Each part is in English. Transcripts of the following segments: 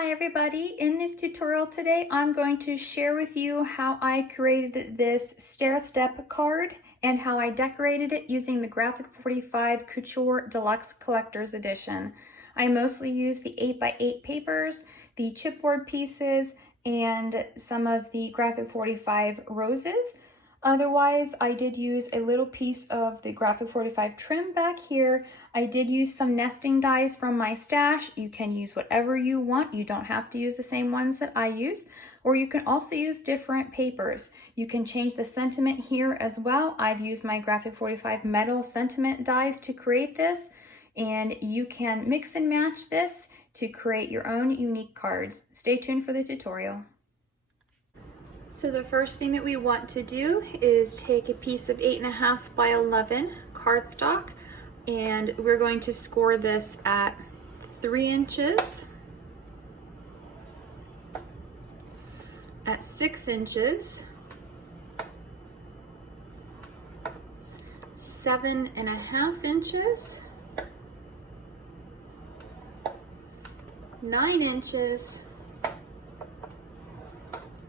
Hi everybody, in this tutorial today I'm going to share with you how I created this stair step card and how I decorated it using the Graphic 45 Couture Deluxe Collector's Edition. I mostly use the 8x8 papers, the chipboard pieces, and some of the Graphic 45 roses. Otherwise, I did use a little piece of the Graphic 45 trim back here. I did use some nesting dies from my stash. You can use whatever you want. You don't have to use the same ones that I use, or you can also use different papers. You can change the sentiment here as well. I've used my Graphic 45 metal sentiment dies to create this, and you can mix and match this to create your own unique cards. Stay tuned for the tutorial. So the first thing that we want to do is take a piece of 8.5 by 11 cardstock, and we're going to score this at 3 inches, at 6 inches, 7.5 inches, 9 inches,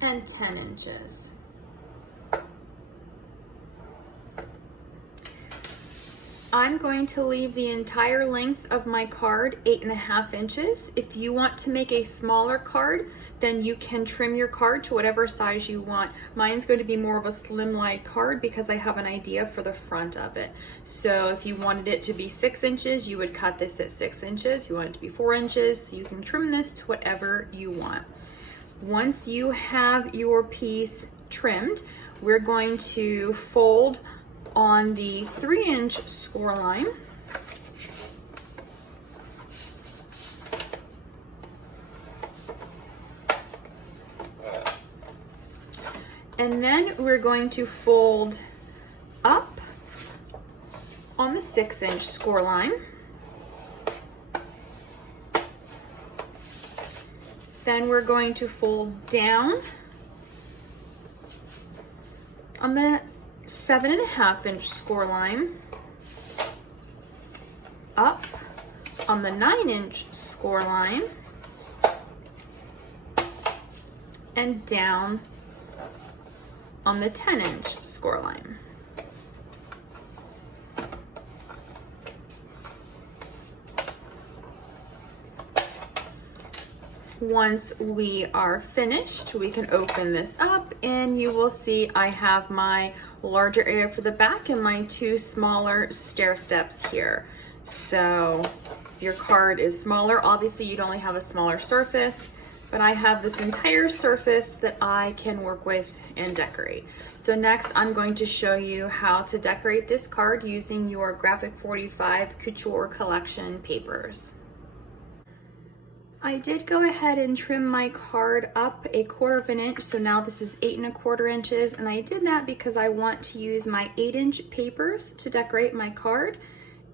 and 10 inches. I'm going to leave the entire length of my card 8.5 inches. If you want to make a smaller card, then you can trim your card to whatever size you want. Mine's going to be more of a slimline card because I have an idea for the front of it. So if you wanted it to be 6 inches, you would cut this at 6 inches. If you want it to be 4 inches, you can trim this to whatever you want. Once you have your piece trimmed, we're going to fold on the 3-inch score line. And then we're going to fold up on the 6-inch score line. Then we're going to fold down on the 7.5-inch score line, up on the 9-inch score line, and down on the 10-inch score line. Once we are finished, we can open this up and you will see I have my larger area for the back and my 2 smaller stair steps here. So if your card is smaller, obviously you'd only have a smaller surface, but I have this entire surface that I can work with and decorate. So next I'm going to show you how to decorate this card using your Graphic 45 Couture collection papers. I did go ahead and trim my card up 1/4 of an inch, so now this is 8.25 inches, and I did that because I want to use my 8-inch papers to decorate my card,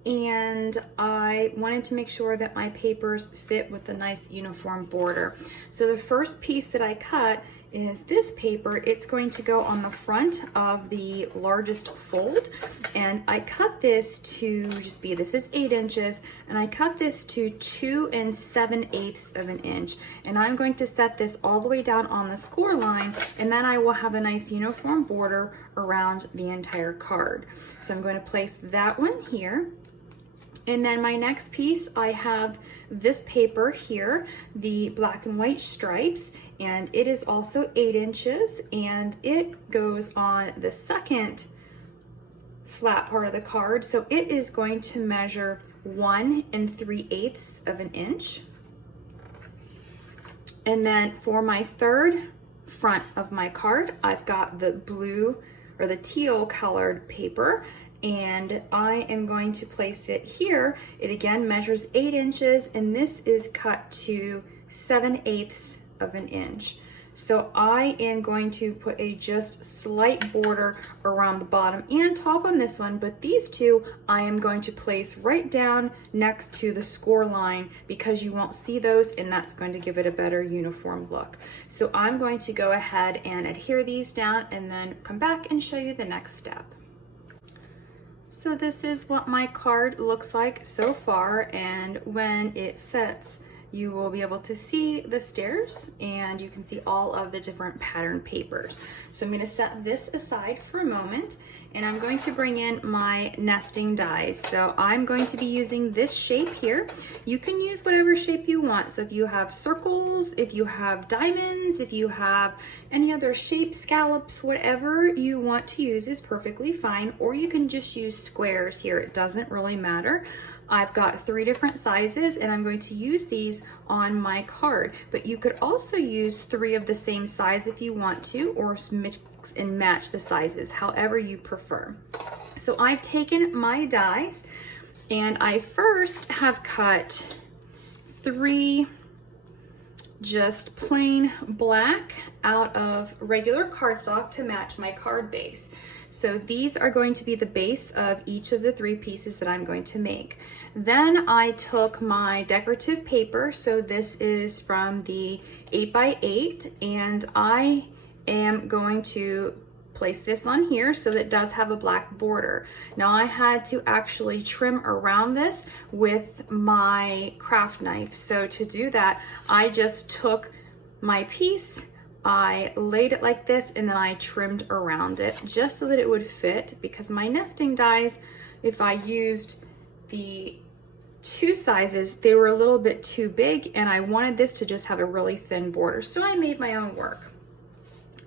and I wanted to make sure that my papers fit with a nice uniform border. So the first piece that I cut is this paper. It's going to go on the front of the largest fold, and I cut this to just be, this is 8 inches, and I cut this to 2 7/8 of an inch, and I'm going to set this all the way down on the score line, and then I will have a nice uniform border around the entire card. So I'm going to place that one here. And then my next piece, I have this paper here, the black and white stripes, and it is also 8 inches, and it goes on the second flat part of the card. So it is going to measure 1 3/8 of an inch. And then for my third front of my card, I've got the blue or the teal colored paper, and I am going to place it here. It again measures 8 inches, and this is cut to 7/8 of an inch. So I am going to put a just slight border around the bottom and top on this one, but these two I am going to place right down next to the score line because you won't see those, and that's going to give it a better uniform look. So I'm going to go ahead and adhere these down and then come back and show you the next step. So this is what my card looks like so far, and when it sets you will be able to see the stairs and you can see all of the different pattern papers. So I'm going to set this aside for a moment and I'm going to bring in my nesting dies. So I'm going to be using this shape here. You can use whatever shape you want. So if you have circles, if you have diamonds, if you have any other shape, scallops, whatever you want to use is perfectly fine. Or you can just use squares here. It doesn't really matter. I've got 3 different sizes and I'm going to use these on my card, but you could also use 3 of the same size if you want to, or mix and match the sizes, however you prefer. So I've taken my dies and I first have cut 3 just plain black out of regular cardstock to match my card base. So these are going to be the base of each of the 3 pieces that I'm going to make. Then I took my decorative paper, so this is from the 8x8, and I am going to place this on here so that it does have a black border. Now I had to actually trim around this with my craft knife. So to do that, I just took my piece, I laid it like this, and then I trimmed around it just so that it would fit, because my nesting dies, if I used the 2 sizes, they were a little bit too big and I wanted this to just have a really thin border. So I made my own work.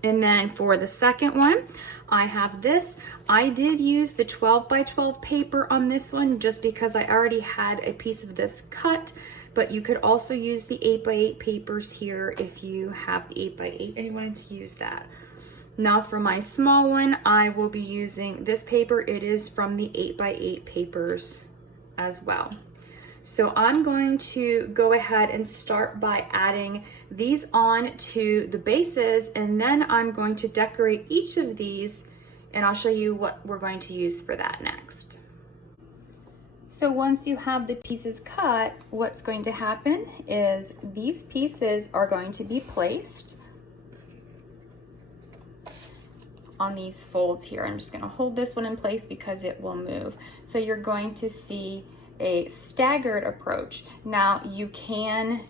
And then for the second one, I have this. I did use the 12x12 paper on this one just because I already had a piece of this cut, but you could also use the 8x8 papers here if you have the 8x8 and you wanted to use that. Now for my small one, I will be using this paper. It is from the 8x8 papers as well. So I'm going to go ahead and start by adding these on to the bases, and then I'm going to decorate each of these and I'll show you what we're going to use for that next. So once you have the pieces cut, what's going to happen is these pieces are going to be placed on these folds here. I'm just going to hold this one in place because it will move. So you're going to see a staggered approach. Now you can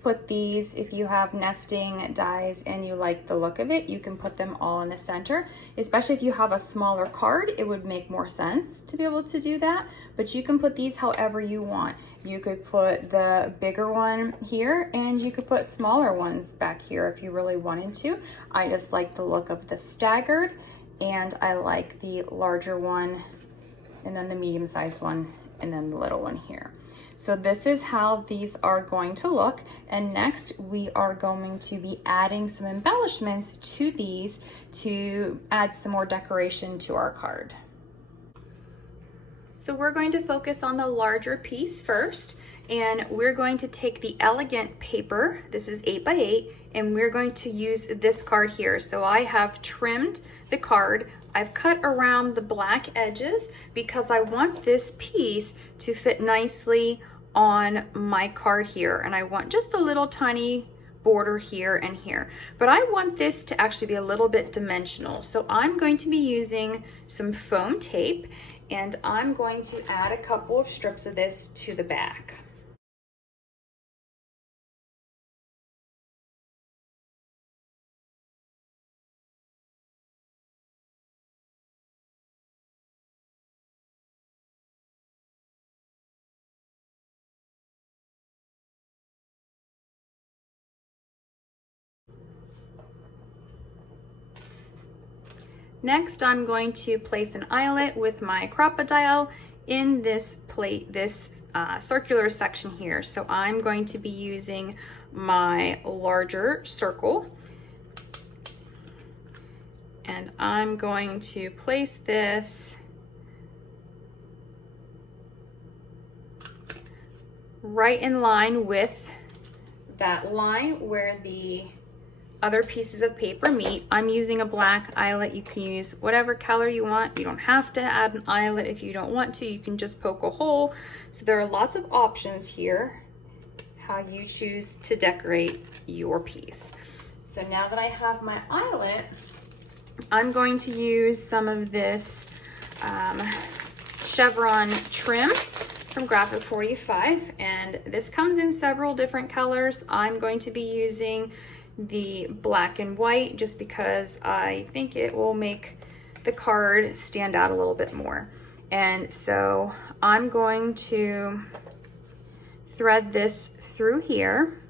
put these, if you have nesting dies and you like the look of it, you can put them all in the center. Especially if you have a smaller card, it would make more sense to be able to do that, but you can put these however you want. You could put the bigger one here and you could put smaller ones back here if you really wanted to. I just like the look of the staggered, and I like the larger one and then the medium-sized one and then the little one here. So this is how these are going to look. And next we are going to be adding some embellishments to these to add some more decoration to our card. So we're going to focus on the larger piece first, and we're going to take the elegant paper, this is 8x8, and we're going to use this card here. So I have trimmed the card, I've cut around the black edges because I want this piece to fit nicely on my card here, and I want just a little tiny border here and here, but I want this to actually be a little bit dimensional. So I'm going to be using some foam tape, and I'm going to add a couple of strips of this to the back. Next, I'm going to place an eyelet with my Crop-A-Dial in this plate, this circular section here. So I'm going to be using my larger circle, and I'm going to place this right in line with that line where the other pieces of paper meet. I'm using a black eyelet. You can use whatever color you want. You don't have to add an eyelet if you don't want to. You can just poke a hole. So there are lots of options here how you choose to decorate your piece. So now that I have my eyelet, I'm going to use some of this chevron trim. from Graphic 45, and this comes in several different colors. I'm going to be using the black and white just because I think it will make the card stand out a little bit more. And so I'm going to thread this through here,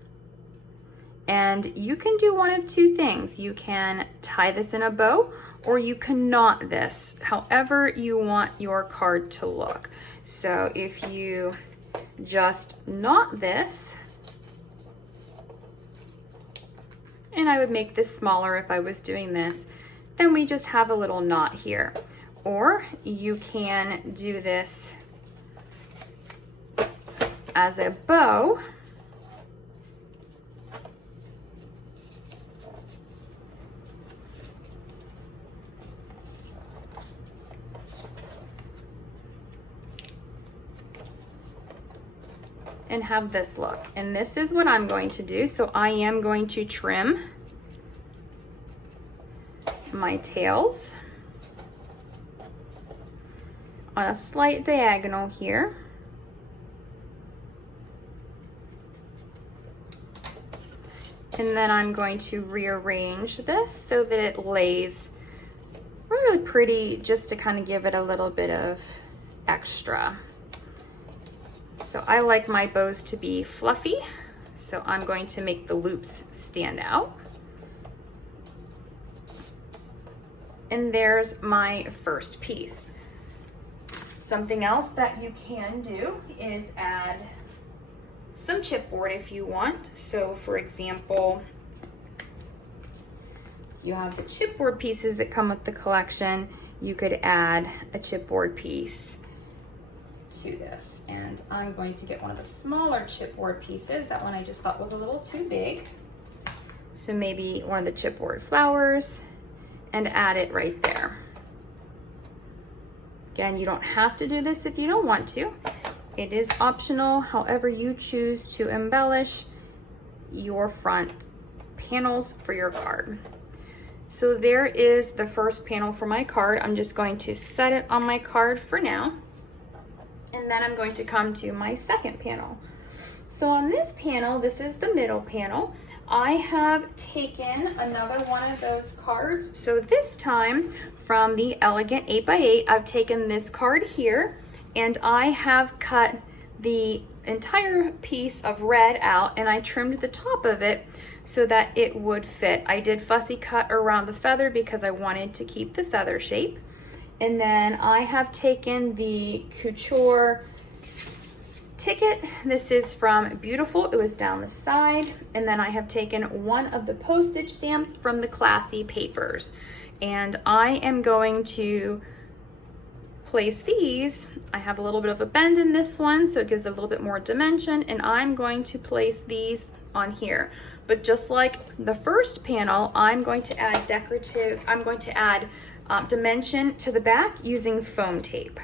and you can do one of two things. You can tie this in a bow, or you can knot this however you want your card to look. So if you just knot this, and I would make this smaller if I was doing this, then we just have a little knot here. Or you can do this as a bow. And have this look. And this is what I'm going to do. So I am going to trim my tails on a slight diagonal here. And then I'm going to rearrange this so that it lays really pretty, just to kind of give it a little bit of extra. So I like my bows to be fluffy, so I'm going to make the loops stand out. And there's my first piece. Something else that you can do is add some chipboard if you want. So for example, you have the chipboard pieces that come with the collection, you could add a chipboard piece to this. And I'm going to get one of the smaller chipboard pieces. That one I just thought was a little too big. So maybe one of the chipboard flowers and add it right there. Again, you don't have to do this if you don't want to. It is optional, however you choose to embellish your front panels for your card. So there is the first panel for my card. I'm just going to set it on my card for now. And then I'm going to come to my second panel. So on this panel, this is the middle panel. I have taken another one of those cards. So this time from the Elegant 8x8, I've taken this card here and I have cut the entire piece of red out and I trimmed the top of it so that it would fit. I did fussy cut around the feather because I wanted to keep the feather shape. And then I have taken the Couture ticket. This is from Beautiful. It was down the side. And then I have taken one of the postage stamps from the Classy Papers. And I am going to place these. I have a little bit of a bend in this one, so it gives a little bit more dimension. And I'm going to place these on here. But just like the first panel, I'm going to add dimension to the back using foam tape.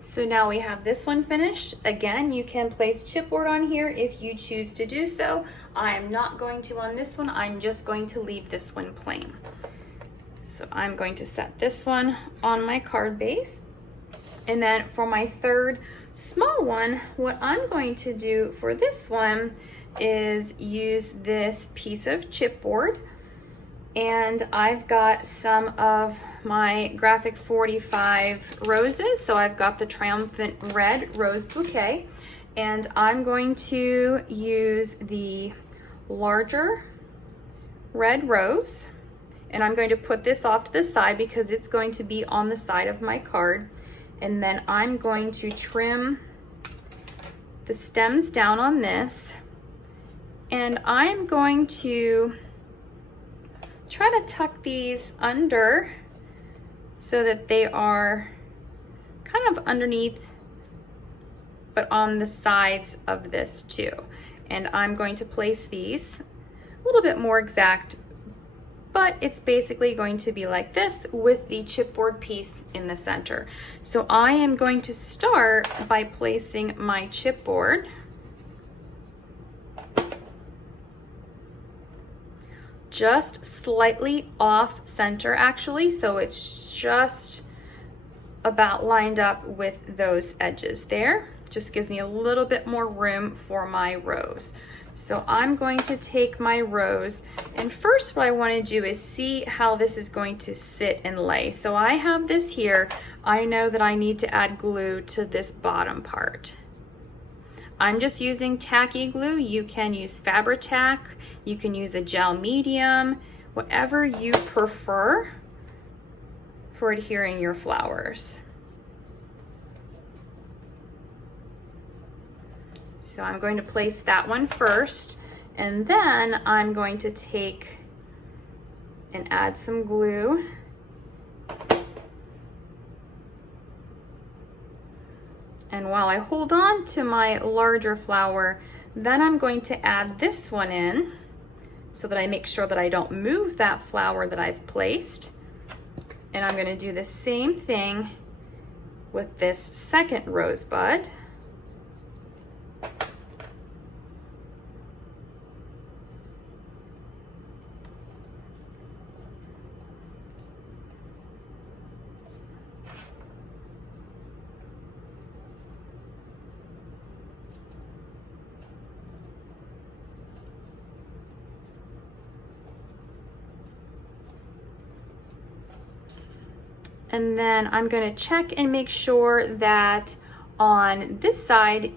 So now we have this one finished. Again, you can place chipboard on here if you choose to do so. I am not going to on this one. I'm just going to leave this one plain. So I'm going to set this one on my card base. And then for my third small one, what I'm going to do for this one is use this piece of chipboard. And I've got some of my Graphic 45 roses. So I've got the Triumphant Red Rose Bouquet. And I'm going to use the larger red rose. And I'm going to put this off to the side because it's going to be on the side of my card. And then I'm going to trim the stems down on this. And I'm going to try to tuck these under so that they are kind of underneath, but on the sides of this too. And I'm going to place these a little bit more exact, but it's basically going to be like this with the chipboard piece in the center. So I am going to start by placing my chipboard just slightly off center actually, so it's just about lined up with those edges there. Just gives me a little bit more room for my rose. So I'm going to take my rose, and first what I want to do is see how this is going to sit and lay. So I have this here. I know that I need to add glue to this bottom part. I'm just using tacky glue. You can use Fabri-Tac, you can use a gel medium, whatever you prefer for adhering your flowers. So I'm going to place that one first, and then I'm going to take and add some glue. And while I hold on to my larger flower, then I'm going to add this one in so that I make sure that I don't move that flower that I've placed. And I'm going to do the same thing with this second rosebud. And then I'm going to check and make sure that on this side,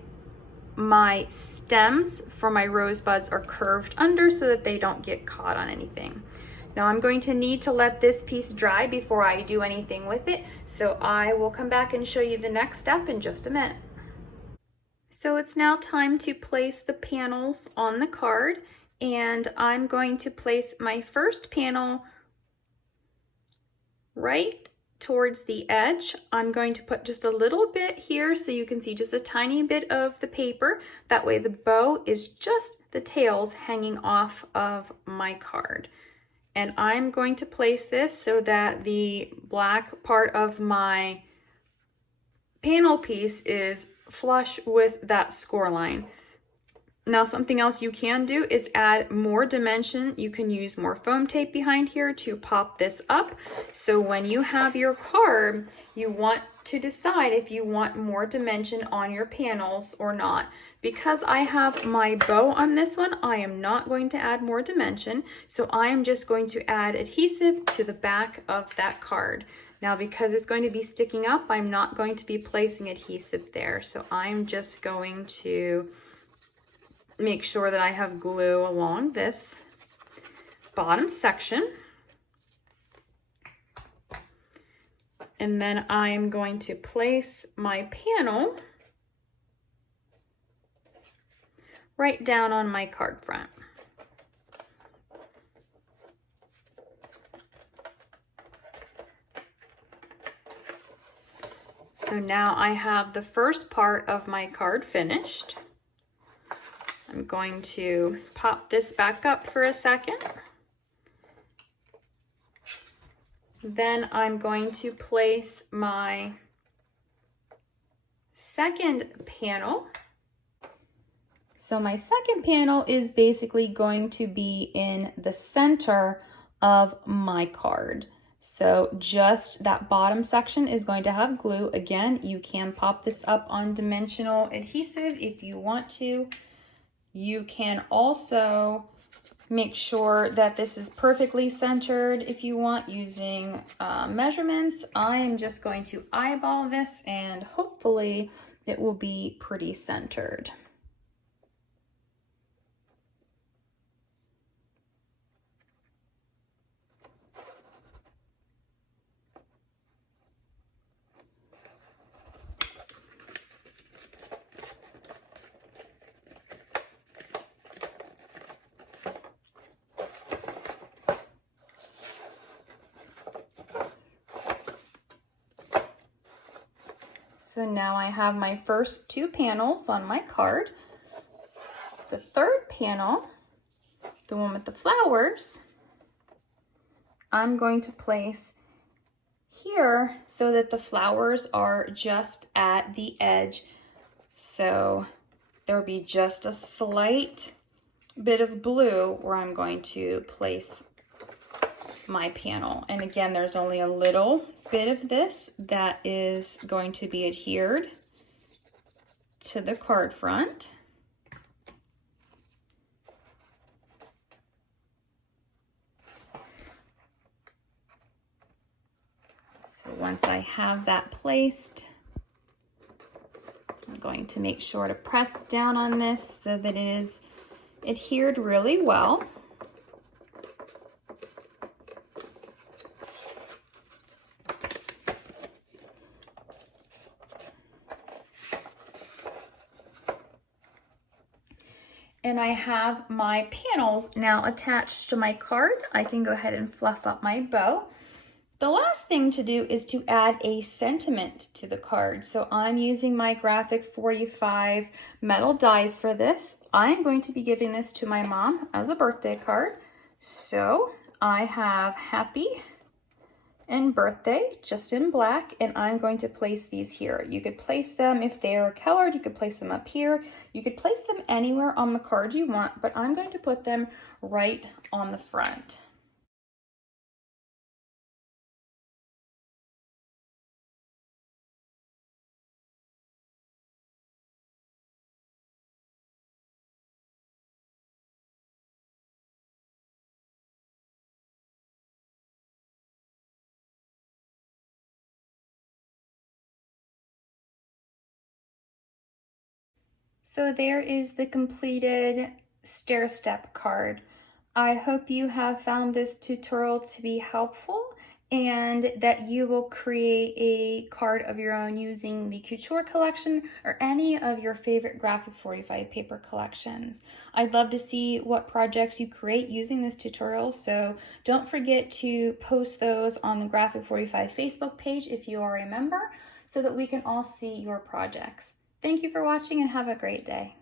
my stems for my rosebuds are curved under so that they don't get caught on anything. Now I'm going to need to let this piece dry before I do anything with it. So I will come back and show you the next step in just a minute. So it's now time to place the panels on the card, and I'm going to place my first panel right towards the edge. I'm going to put just a little bit here so you can see just a tiny bit of the paper. That way the bow is just the tails hanging off of my card. And I'm going to place this so that the black part of my panel piece is flush with that score line. Now something else you can do is add more dimension. You can use more foam tape behind here to pop this up. So when you have your card, you want to decide if you want more dimension on your panels or not. Because I have my bow on this one, I am not going to add more dimension. So I am just going to add adhesive to the back of that card. Now because it's going to be sticking up, I'm not going to be placing adhesive there. So I'm just going to make sure that I have glue along this bottom section. And then I'm going to place my panel right down on my card front. So now I have the first part of my card finished. I'm going to pop this back up for a second. Then I'm going to place my second panel. So my second panel is basically going to be in the center of my card. So just that bottom section is going to have glue. Again, you can pop this up on dimensional adhesive if you want to. You can also make sure that this is perfectly centered if you want, using measurements. I am just going to eyeball this and hopefully it will be pretty centered. So now I have my first 2 panels on my card. The third panel, the one with the flowers, I'm going to place here so that the flowers are just at the edge. So there'll be just a slight bit of blue where I'm going to place my panel. And again, there's only a little bit of this that is going to be adhered to the card front. So once I have that placed, I'm going to make sure to press down on this so that it is adhered really well. And I have my panels now attached to my card. I can go ahead and fluff up my bow. The last thing to do is to add a sentiment to the card. So I'm using my Graphic 45 metal dies for this. I'm going to be giving this to my mom as a birthday card. So I have happy and birthday just in black, and I'm going to place these here. You could place them if they are colored, you could place them up here. You could place them anywhere on the card you want, but I'm going to put them right on the front. So there is the completed stair step card. I hope you have found this tutorial to be helpful and that you will create a card of your own using the Couture collection or any of your favorite Graphic 45 paper collections. I'd love to see what projects you create using this tutorial, so don't forget to post those on the Graphic 45 Facebook page if you are a member so that we can all see your projects. Thank you for watching and have a great day.